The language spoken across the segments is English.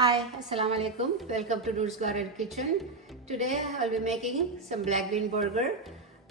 Hi, Assalamu alaikum. Welcome to Noor's Garden Kitchen. Today I'll be making some black bean burger.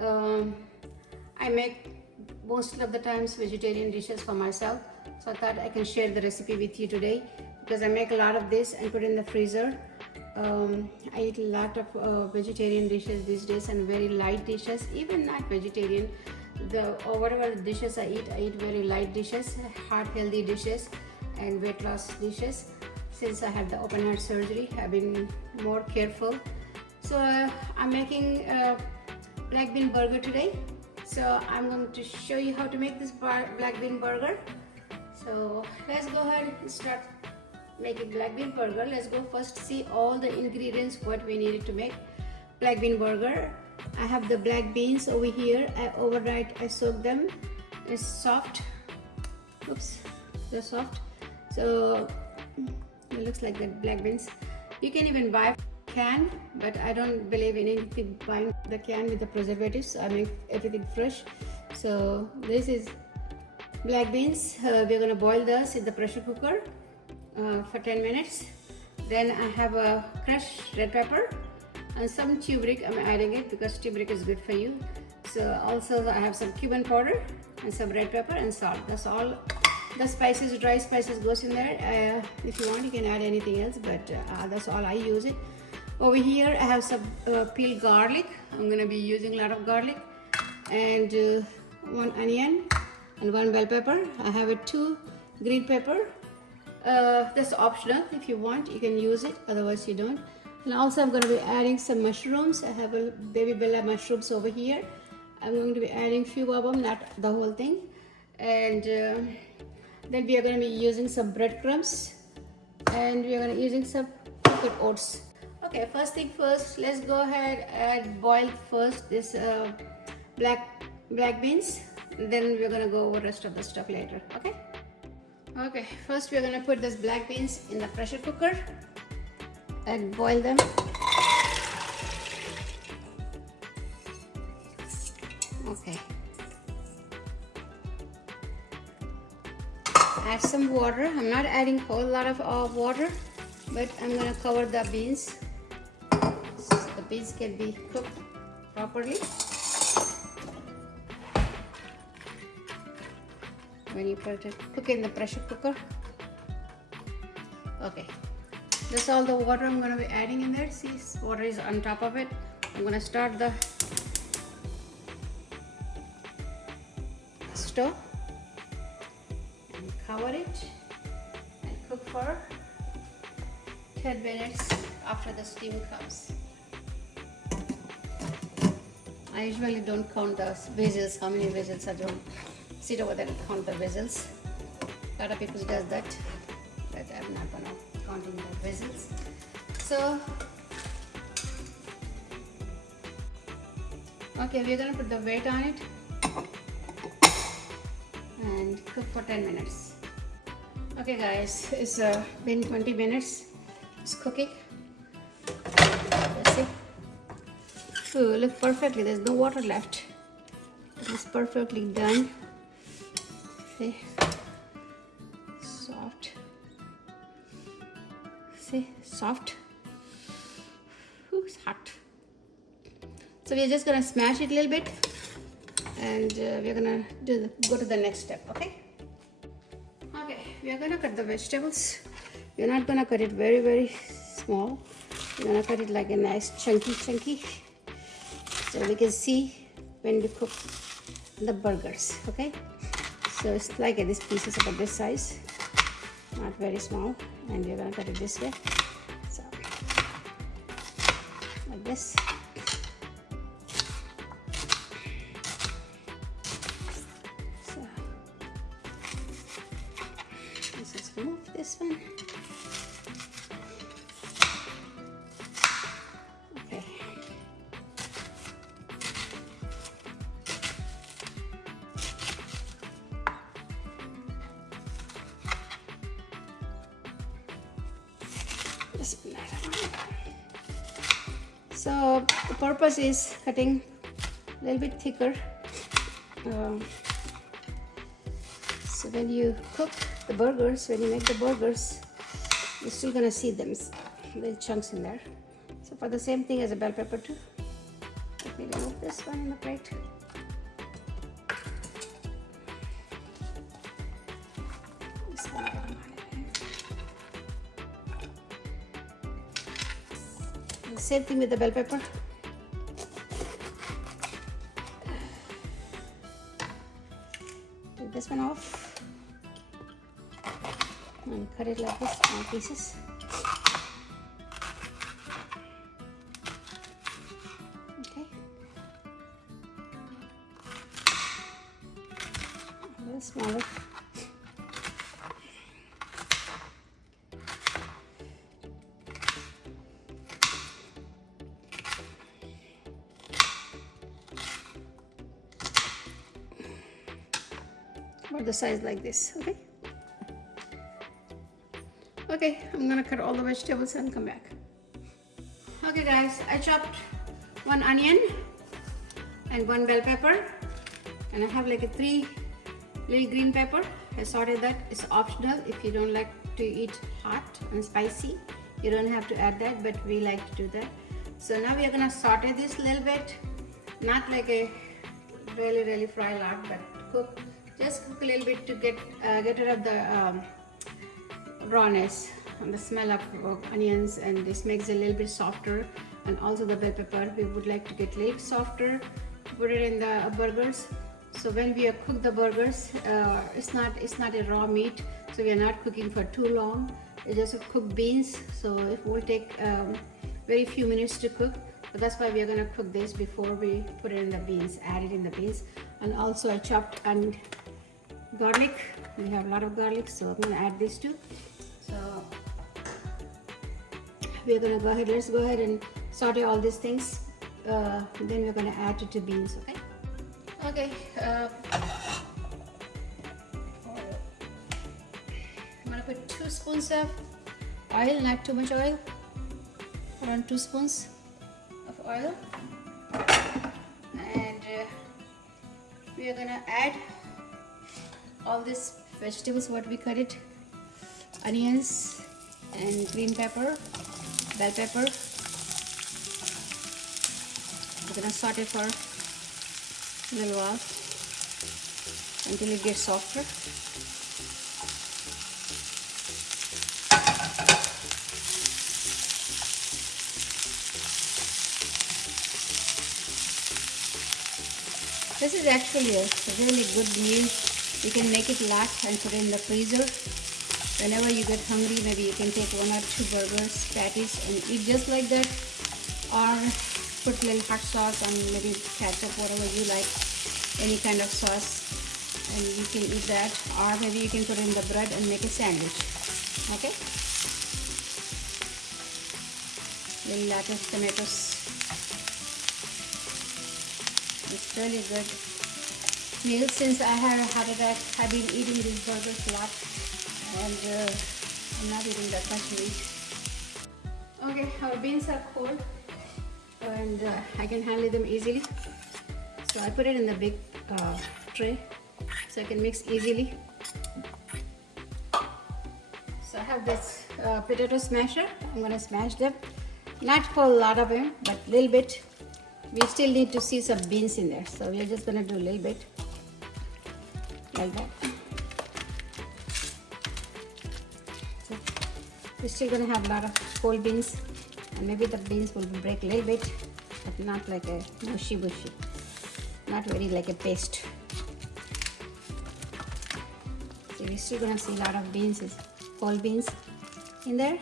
I make most of the times vegetarian dishes for myself, so I thought I can share the recipe with you today because I make a lot of this and put in the freezer. I eat a lot of vegetarian dishes these days and very light dishes, even not vegetarian. Or whatever dishes I eat very light dishes, heart healthy dishes, and weight loss dishes. Since I had the open heart surgery, I've been more careful. So I'm making a black bean burger today. So I'm going to show you how to make this black bean burger. So let's go ahead and start making black bean burger. Let's go first see all the ingredients what we needed to make black bean burger. I have the black beans over here. I soaked them. It's soft. Oops, they're soft. So it looks like the black beans. You can even buy a can, but I don't believe in anything buying the can with the preservatives. I make everything fresh. So this is black beans. We're gonna boil this in the pressure cooker for 10 minutes. Then I have a crushed red pepper and some turmeric. I'm adding it because turmeric is good for you. So also I have some cumin powder and some red pepper and salt. That's all. The spices, dry spices goes in there. If you want, you can add anything else, but that's all I use it. Over here, I have some peeled garlic. I'm gonna be using a lot of garlic, and one onion and one bell pepper. I have 2 green pepper. That's optional. If you want, you can use it. Otherwise, you don't. And also, I'm gonna be adding some mushrooms. I have a baby bella mushrooms over here. I'm going to be adding few of them, not the whole thing, and. Then we are going to be using some breadcrumbs, and we are going to be using some cooked oats. Okay, first thing first, let's go ahead and boil first this black beans. Then we're going to go over the rest of the stuff later. Okay, first we're going to put this black beans in the pressure cooker and boil them. Okay. Add some water. I'm not adding a whole lot of water, but I'm gonna cover the beans so the beans can be cooked properly. When you cook in the pressure cooker. Okay, that's all the water I'm gonna be adding in there. See, water is on top of it. I'm gonna start the stove. Cover it and cook for 10 minutes after the steam comes. I usually don't count the whistles, how many whistles. I don't sit over there and count the whistles. A lot of people does that, but I'm not gonna counting the whistles. So, okay, we're gonna put the weight on it and cook for 10 minutes. Okay guys, it's been 20 minutes. It's cooking. Let's see. Ooh, look perfectly. There's no water left. It's perfectly done. See? Soft. See? Soft. Ooh, it's hot. So we're just gonna smash it a little bit, and we're gonna go to the next step. Okay, we are gonna cut the vegetables. We're not gonna cut it very small. We're gonna cut it like a nice chunky, so we can see when we cook the burgers. Okay, so it's like this pieces about this size, not very small, and we're gonna cut it this way, so like this. Remove this one. Okay. So the purpose is cutting a little bit thicker. So when you cook the burgers, when you make the burgers, You're still gonna see them little chunks in there. So for the same thing as a bell pepper too, let me remove this one in the plate. Same thing with the bell pepper. Take this one off and cut it like this, small pieces. Okay. A little smaller. Or the size like this, okay? Okay, I'm gonna cut all the vegetables and come back. Okay guys, I chopped one onion and one bell pepper, and I have like a 3 little green pepper. I sauteed that. It's optional. If you don't like to eat hot and spicy, you don't have to add that, but we like to do that. So now we are gonna saute this a little bit, not like a really fry a lot, but cook. Just cook a little bit to get rid of the rawness and the smell of onions, and this makes it a little bit softer. And also the bell pepper, we would like to get a little softer, put it in the burgers. So when we cook the burgers, it's not a raw meat, so we are not cooking for too long. It's just cook beans, so it will take very few minutes to cook. So that's why we are gonna cook this before we put it in the beans, add it in the beans. And also I chopped and garlic. We have a lot of garlic, so I'm gonna add this too. So we're gonna go ahead. Let's go ahead and saute all these things. Then we're gonna add it to beans. Okay. Okay. I'm gonna put 2 spoons of oil, not too much oil. Around 2 spoons of oil, and we are gonna add all these vegetables what we cut it, onions and green pepper, bell pepper. We're gonna saute for a little while until it gets softer. This is actually a really good meal. You can make it lot and put it in the freezer. Whenever you get hungry, maybe you can take 1 or 2 burgers, patties, and eat just like that. Or put a little hot sauce and maybe ketchup, whatever you like, any kind of sauce, and you can eat that. Or maybe you can put it in the bread and make a sandwich. Okay? Little lettuce, tomatoes. It's really good meal. Since I have a heart attack, I've been eating these burgers a lot, and I'm not eating that much meat. Okay, our beans are cold, and I can handle them easily. So I put it in the big tray so I can mix easily. So I have this potato smasher. I'm gonna smash them. Not a whole lot of them, but a little bit. We still need to see some beans in there, so we're just gonna do a little bit like that. So we're still gonna have a lot of whole beans, and maybe the beans will break a little bit, but not like a mushy, not very like a paste. So we're still gonna see a lot of beans, whole beans in there.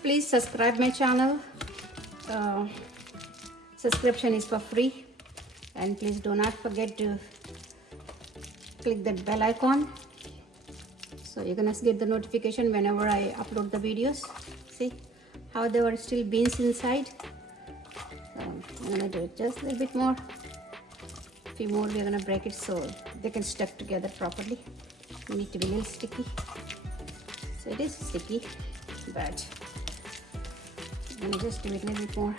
Please subscribe my channel. Subscription is for free, and please do not forget to click that bell icon so you're gonna get the notification whenever I upload the videos. See how there were still beans inside. So I'm gonna do it just a little bit more. A few more. We're gonna break it so they can stuck together properly. It need to be a little sticky. So it is sticky, but I'm gonna just do it a little bit more.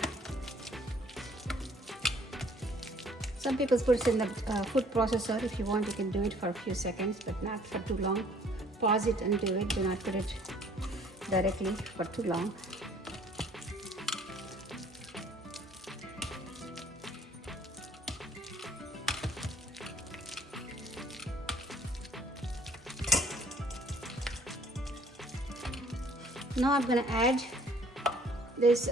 Some people put it in the food processor. If you want, you can do it for a few seconds, but not for too long. Pause it and do it. Do not put it directly for too long. Now I'm going to add this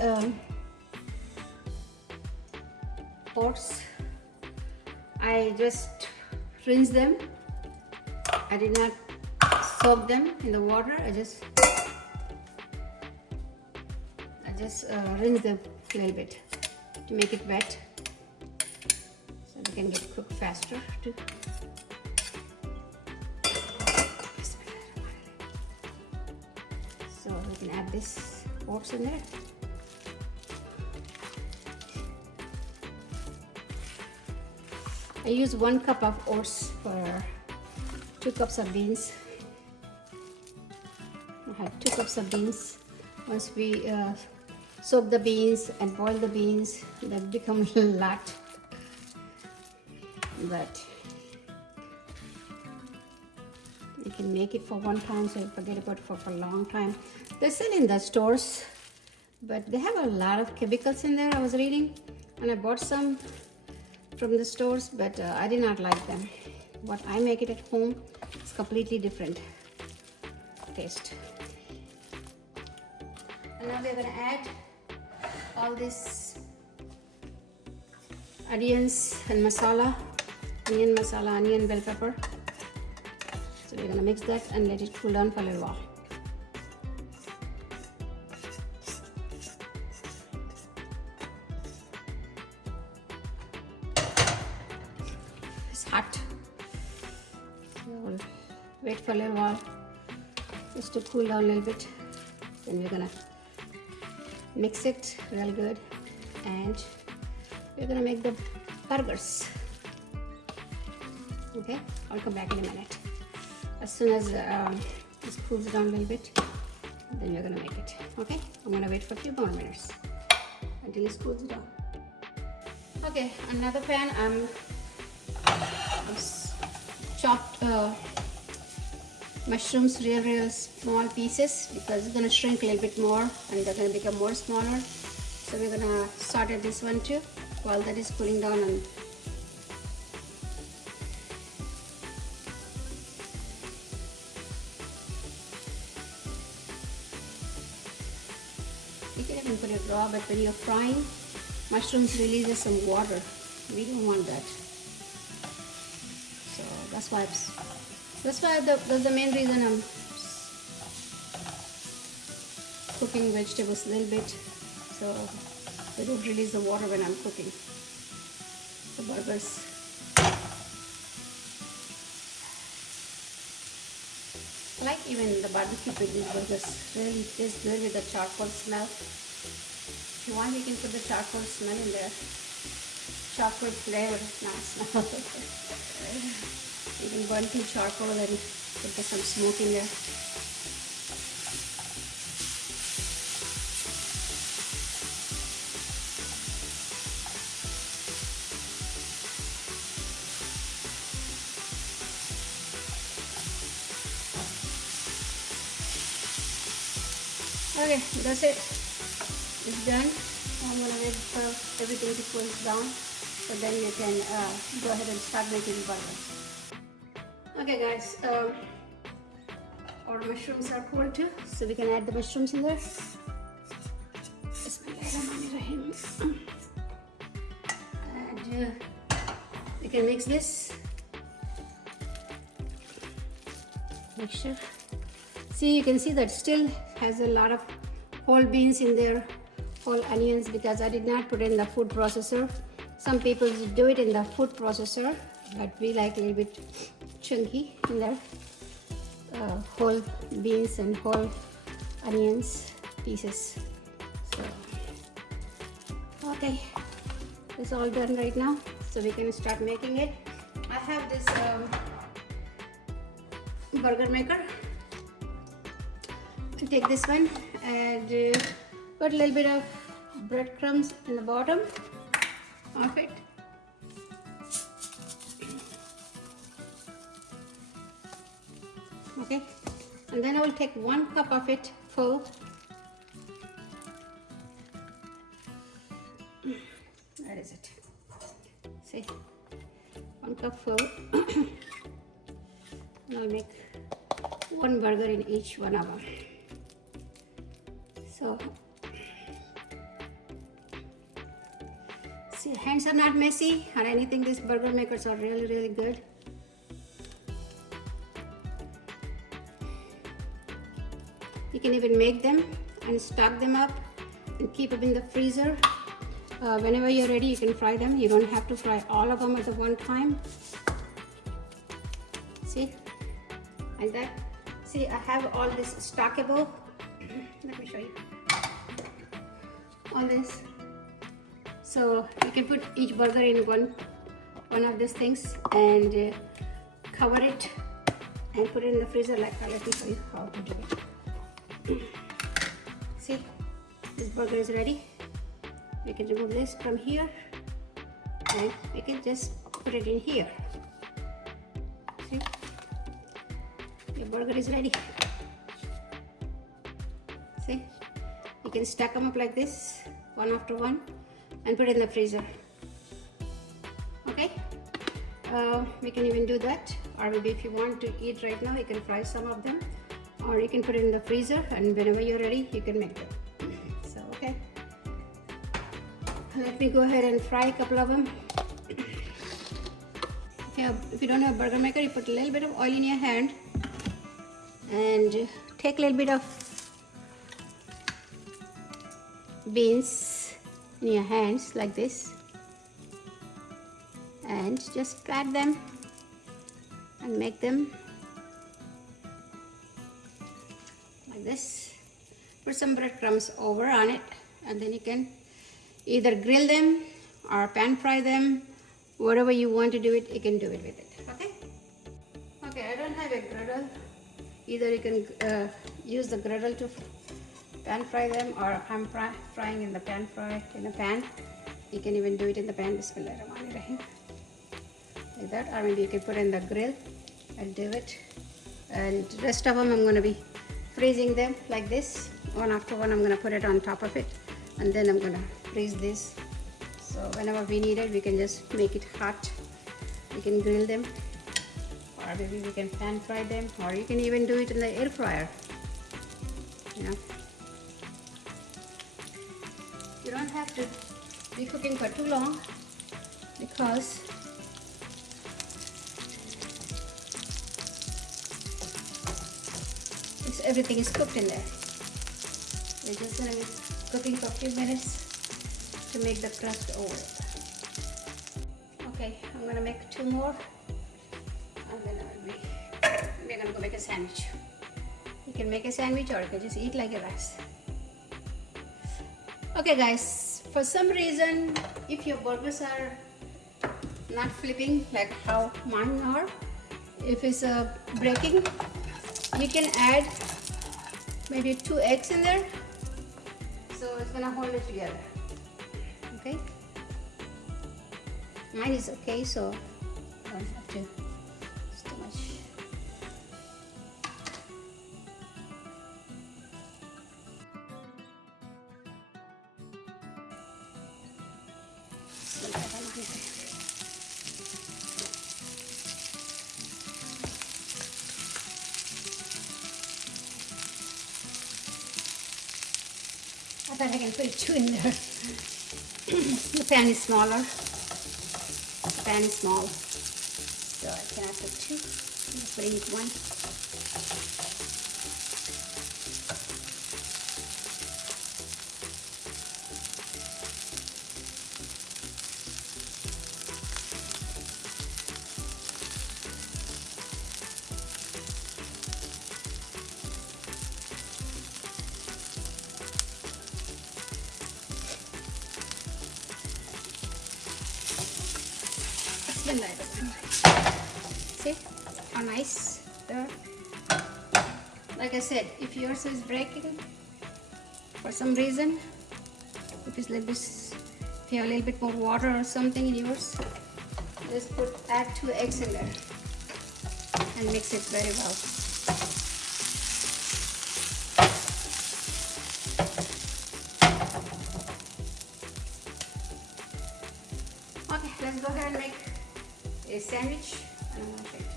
oats. I just rinse them. I did not soak them in the water. I just rinse them a little bit to make it wet, so they can get cooked faster too. So we can add this oats in there. I use 1 cup of oats for 2 cups of beans. I have 2 cups of beans. Once we soak the beans and boil the beans, they become a lot. But you can make it for one time, so you forget about it for a long time. They sell in the stores, but they have a lot of chemicals in there. I was reading, and I bought some from the stores, but I did not like them. What I make it at home is completely different taste. And now we're going to add all this onions and masala, onion, bell pepper. So we're going to mix that and let it cool down for a little while. It's hot. So we'll wait for a little while just to cool down a little bit. Then we're going to mix it real good, and we're going to make the burgers. Okay, I'll come back in a minute. As soon as this cools down a little bit, then we're gonna make it. Okay, I'm gonna wait for a few more minutes until it cools down. Okay, another pan. I'm chopped mushrooms real small pieces, because it's gonna shrink a little bit more and they're gonna become more smaller. So we're gonna saute this one too while that is cooling down. And you can even put it raw, but when you're frying, mushrooms releases some water. We don't want that. So that's why that's the main reason I'm cooking vegetables a little bit, so they don't release the water when I'm cooking the burgers. I like even the barbecue with these burgers. Really tastes good with the charcoal smell. If you want, you can put the charcoal smell in there. Chocolate flavor, nice. You can burn some charcoal and put some smoke in there. Okay, that's it. It's done. I'm gonna wait for everything to cool down, so then you can go ahead and start making burgers. Okay guys, our mushrooms are cool too, so we can add the mushrooms in there. Bismillahirrahmanirrahim. And we can mix this mixture. See, you can see that still has a lot of whole beans in there, whole onions, because I did not put it in the food processor. Some people do it in the food processor, but we like a little bit chunky in there. Whole beans and whole onions pieces. So, okay, it's all done right now, so we can start making it. I have this burger maker. Take this one and put a little bit of breadcrumbs in the bottom of it. And then I will take 1 cup of it full. That is it. See, 1 cup full. And I'll make 1 burger in each one of them. So, see, hands are not messy or anything. These burger makers are really, really good. You can even make them and stock them up and keep them in the freezer. Whenever you're ready, you can fry them. You don't have to fry all of them at the one time. See, like that. See, I have all this stockable. Let me show you. All this. So you can put each burger in one of these things and cover it and put it in the freezer like that. Let me show you how to do it. See, this burger is ready. We can remove this from here and we can just put it in here. See, your burger is ready. See, you can stack them up like this, one after one, and put it in the freezer. Okay, we can even do that, or maybe if you want to eat right now, you can fry some of them, or you can put it in the freezer, and whenever you're ready, you can make them. So, okay, let me go ahead and fry a couple of them. If you don't have a burger maker, you put a little bit of oil in your hand and take a little bit of beans in your hands like this and just spread them and make them like this. Put some breadcrumbs over on it and then you can either grill them or pan fry them. Whatever you want to do it, you can do it with it. Okay? Okay, I don't have a griddle. Either you can use the griddle to pan fry them, or I'm frying in the pan in a pan. You can even do it in the pan. Bismillahirrahmanirrahim. Like that, or maybe you can put it in the grill and do it. And the rest of them I'm going to be freezing them like this. One after one I'm going to put it on top of it, and then I'm going to freeze this. So whenever we need it, we can just make it hot. We can grill them, or maybe we can pan fry them, or you can even do it in the air fryer. You know, you don't have to be cooking for too long because everything is cooked in there. We're just going to be cooking for a few minutes to make the crust over it. Okay, I'm going to make 2 more and then we're going to go make a sandwich. You can make a sandwich or you can just eat like a rice. Okay guys, for some reason if your burgers are not flipping like how mine are, if it's breaking, you can add maybe 2 eggs in there, so it's gonna hold it together. Okay, mine is okay, so I don't have to. It's too much. I thought I can put 2 in there. The pan is smaller. The pan is small, so I cannot put 2. I'm just putting it 1. See how nice there. Like I said, if yours is breaking for some reason, if you have a little bit more water or something in yours, just add 2 eggs in there and mix it very well. Okay, let's go ahead and make a sandwich. And I'm gonna show it to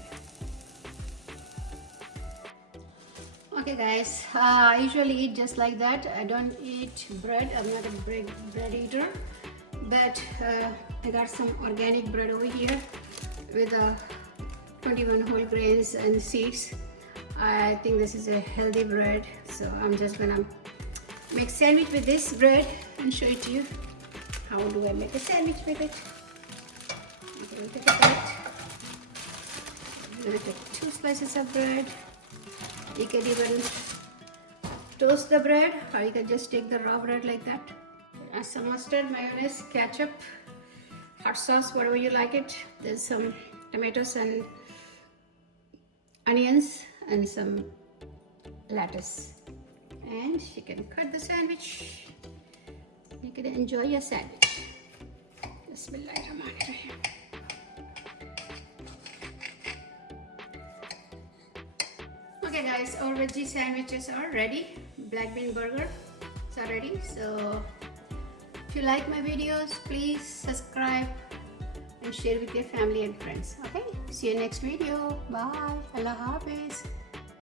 you. Okay guys, I usually eat just like that. I don't eat bread. I'm not a bread eater, but I got some organic bread over here with 21 whole grains and seeds. I think this is a healthy bread, so I'm just gonna make sandwich with this bread and show it to you. How do I make a sandwich with it? Okay, look at that. I'm gonna take 2 slices of bread. You can even toast the bread, or you can just take the raw bread like that. Add some mustard, mayonnaise, ketchup, hot sauce, whatever you like it. There's some tomatoes and onions and some lettuce. And you can cut the sandwich. You can enjoy your sandwich. Bismillahirrahmanirrahim. Okay guys, our veggie sandwiches are ready. Black bean burger is ready. So if you like my videos, please subscribe and share with your family and friends. Okay, see you next video. Bye. Allah Hafiz.